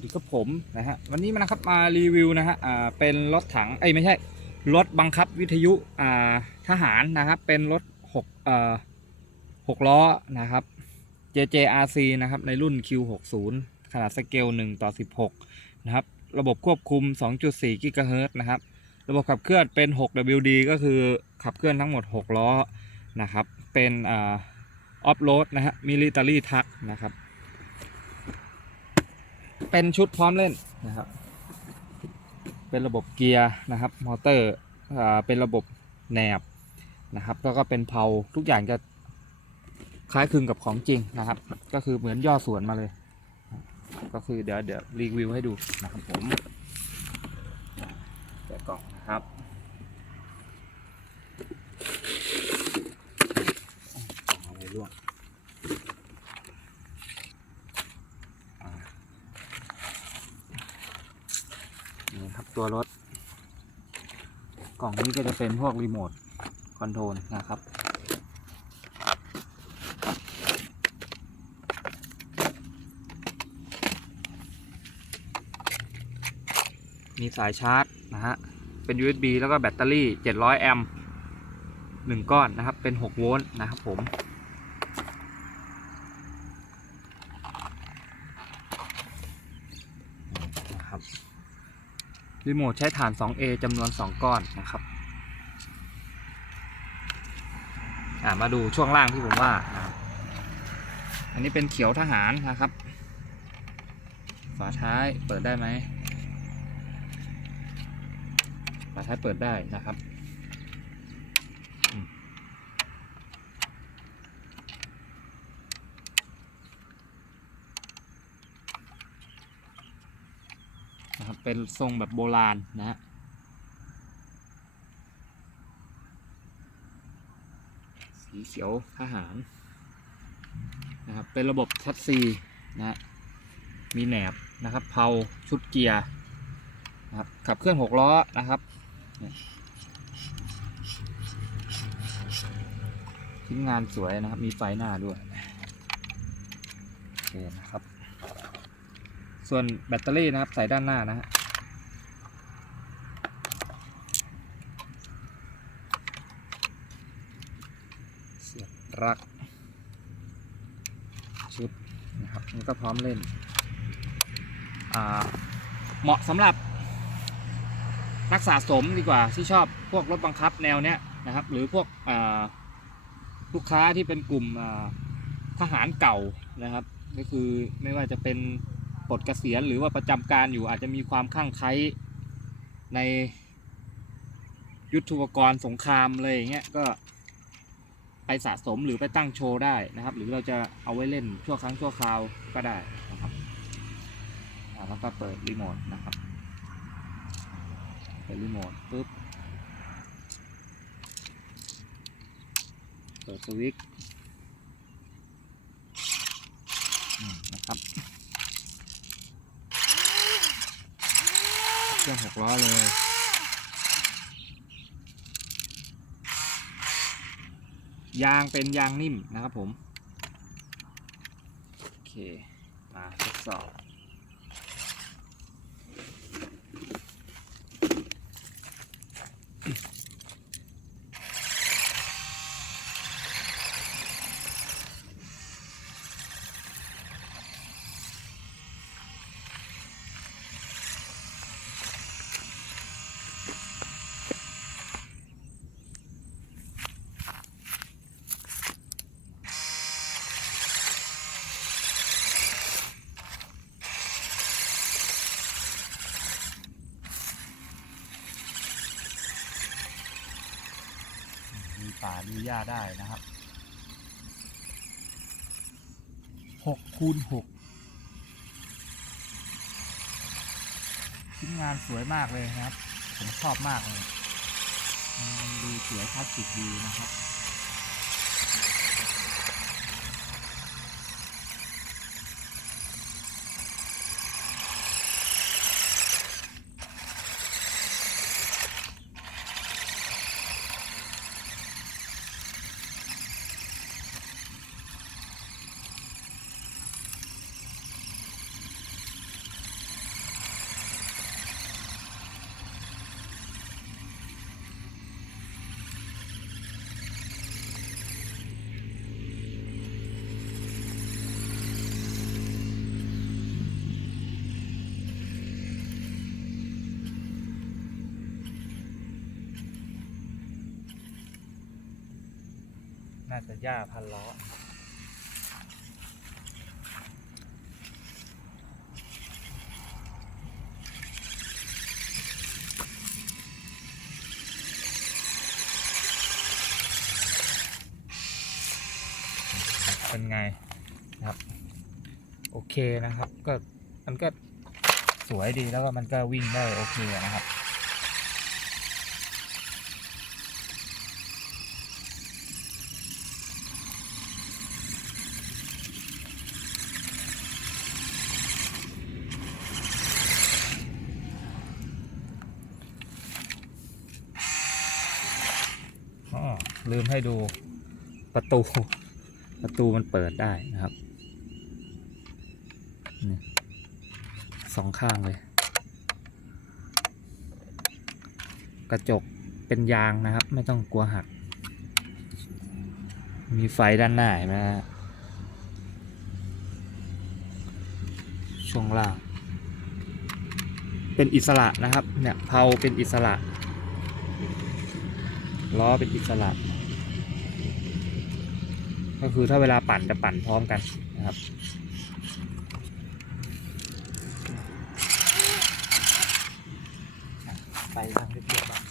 ดีครับผมนะฮะวันนี้มานะครับมารีวิวนะฮะอ่าเป็นรถถังเอ้ยไม่ใช่รถบังคับวิทยุอ่าทหารนะครับเป็นรถหกเอ่อหกล้อนะครับ JJRC นะครับในรุ่น Q60 ขนาดสเกล1ต่อ16นะครับระบบควบคุม 2.4กิกะเฮิรต์นะครับระบบขับเคลื่อนเป็น 6WD ก็คือขับเคลื่อนทั้งหมด 6 ล้อนะครับเป็นอออฟโรดนะฮะมิลิตารีทักนะครับ เป็นชุดพร้อมเล่นนะครับ เป็นระบบเกียร์นะครับ มอเตอร์เป็นระบบแหนบนะครับ แล้วก็เป็นเพลาทุกอย่างจะคล้ายคลึงกับของจริงนะครับ ก็คือเหมือนย่อส่วนมาเลย ก็คือเดี๋ยวเดี๋ยวรีวิวให้ดูนะครับผมแกะกล่องนะครับเอาอะไรร่วงอ่านี่ครับ ตัวรถ กล่องนี้ก็จะเป็นพวกรีโมทคอนโทรลนะครับ มีสายชาร์จนะฮะ เป็น USB แล้วก็แบตเตอรี่ 700 แอมป์หนึ่งก้อนนะครับ เป็น 6 โวลต์นะครับผม นะครับ รีโมทใช้ฐาน 2A จำนวน 2 ก้อนนะครับ มาดูช่วงล่างที่ผมว่า อันนี้เป็นเขียวทหารนะครับ ฝาท้ายเปิดได้ไหมฝาท้ายเปิดได้นะครับอืมนะครับ เป็นทรงแบบโบราณนะฮะสีเขียวทหารนะครับเป็นระบบชัดซีนะฮะมีแหนบนะครับเพลาชุดเกียร์นะครับขับเคลื่อนหกล้อนะครับชิ้นงานสวยนะครับ มีไฟหน้าด้วยโอเคนะครับ ส่วนแบตเตอรี่นะครับใส่ด้านหน้านะฮะ เสียบปลั๊กชุดนะครับนี่ก็พร้อมเล่น เหมาะสำหรับนักสะสมดีกว่าที่ชอบพวกรถบังคับแนวเนี้ยนะครับ หรือพวกลูกค้าที่เป็นกลุ่มทหารเก่านะครับ ก็คือไม่ว่าจะเป็นปลดเกษียณหรือว่าประจำการอยู่อาจจะมีความข้างไคล้ในยุทโธปกรณ์สงครามเลยอย่างเงี้ยก็ ไปสะสมหรือไปตั้งโชว์ได้นะครับ หรือเราจะเอาไว้เล่นชั่วครั้งชั่วคราวก็ได้นะครับแล้วก็เปิดรีโมทนะครับเปิดรีโมทปุ๊บเปิดสวิตช์นะครับเครื่องหกล้อเลย ยางเป็นยางนิ่มนะครับผม โอเค มาทดสอบ มี ป่ามีหญ้าได้นะครับหกคูณหกชิ้นงานสวยมากเลยครับ ผมชอบมากเลย มันมันดูสวยคลาสสิกดีนะครับ น่าจะหญ้าพันล้อเป็นไงนะครับ โอเคนะครับ ก็มันก็สวยดีแล้วก็มันก็วิ่งได้โอเคนะครับ อ๋อ ลืมให้ดูประตู ประตูมันเปิดได้นะครับสองข้างเลย กระจกเป็นยางนะครับ ไม่ต้องกลัวหัก มีไฟด้านหน้าเห็นไหมฮะช่วงล่าง เป็นอิสระนะครับ เนี่ยเพาเป็นอิสระ ล้อเป็นอิสระ ก็คือถ้าเวลาปั่นจะปั่นพร้อมกันนะครับ ไปทางเรียบๆบ้าง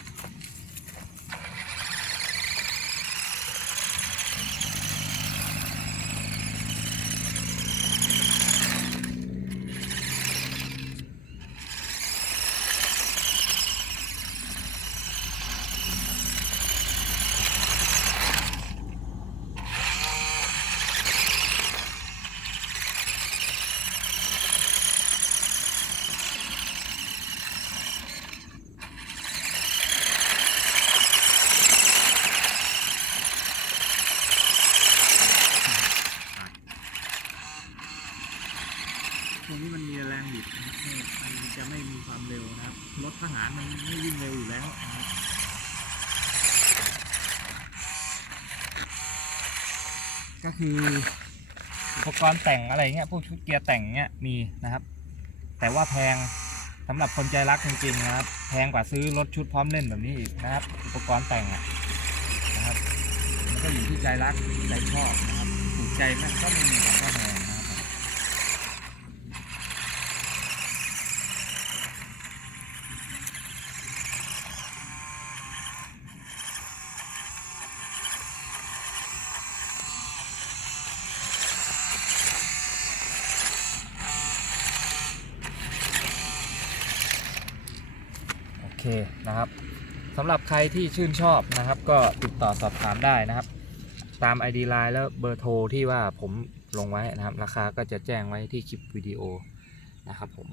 รงนี้มันมีแรงบิดนะครับมันจะไม่มีความเร็วนะครับ รถทหารมันไม่วิ่งเร็วอยู่แล้วนะครับก็คืออุปกรณ์แต่งอะไรเงี้ยพวกชุดเกียร์แต่งเงี้ยมีนะครับ แต่ว่าแพงสำหรับคนใจรักจริงๆนะครับ แพงกว่าซื้อรถชุดพร้อมเล่นแบบนี้อีกนะครับ อุปกรณ์แต่งอะนะครับมันก็อยู่ที่ใจรักใจชอบนะครับถูกใจมันก็ไม่มีคำว่าแพงนะครับ โอ เคนะครับสำหรับใครที่ชื่นชอบนะครับ ก็ติดต่อสอบถามได้นะครับ ตาม ID Line แล้วเบอร์โทรที่ว่าผมลงไว้นะครับ ราคาก็จะแจ้งไว้ที่คลิปวิดีโอนะครับผม